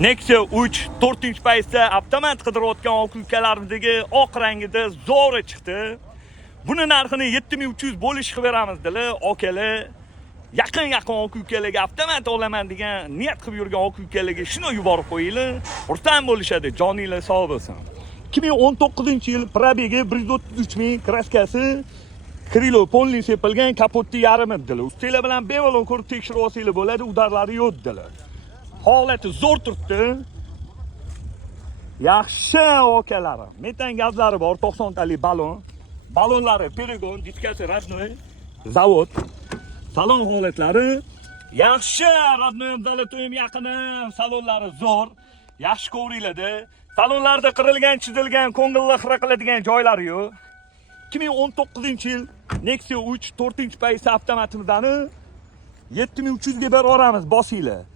Nexia 3 4-paytda avtomat qidirayotgan oq-ukalarimizdagi oq rangida zo'ri chiqdi. Buni narxini 7300 bo'lish qilib beramiz dedilar. Okalar yaqin oq-ukalarga avtomat olaman degan niyat qilib yurgan oq-ukalarga shuni yuborib qo'yinglar. Xursand bo'lishadi, joninglar sog' bo'lsin. 2019-yil probegi 133 ming, kraskasi krilo polni sepilgan, kapotni yarim edilar. Ustinglar bilan bemalol ko'rib tekshirib olsanglar bo'ladi, udarlari yo'q dedilar. Holati zo'r turibdi. Yaxshi okalarim. Metan gazlari bor, 90 talik balon. Balonlari Perigon, diskasi родной, zavod. Salon holatlari yaxshi, родной zalotoyim yaqini, salonlari zo'r. Yaxshi ko'ringlarda. Salonlarda qirilgan, chizilgan, ko'ngilli xira qiladigan joylari yo'q. 2019-yil Nexia 3 4-paytda avtomatimizdan 7300 ga berib yuboramiz, bosinglar.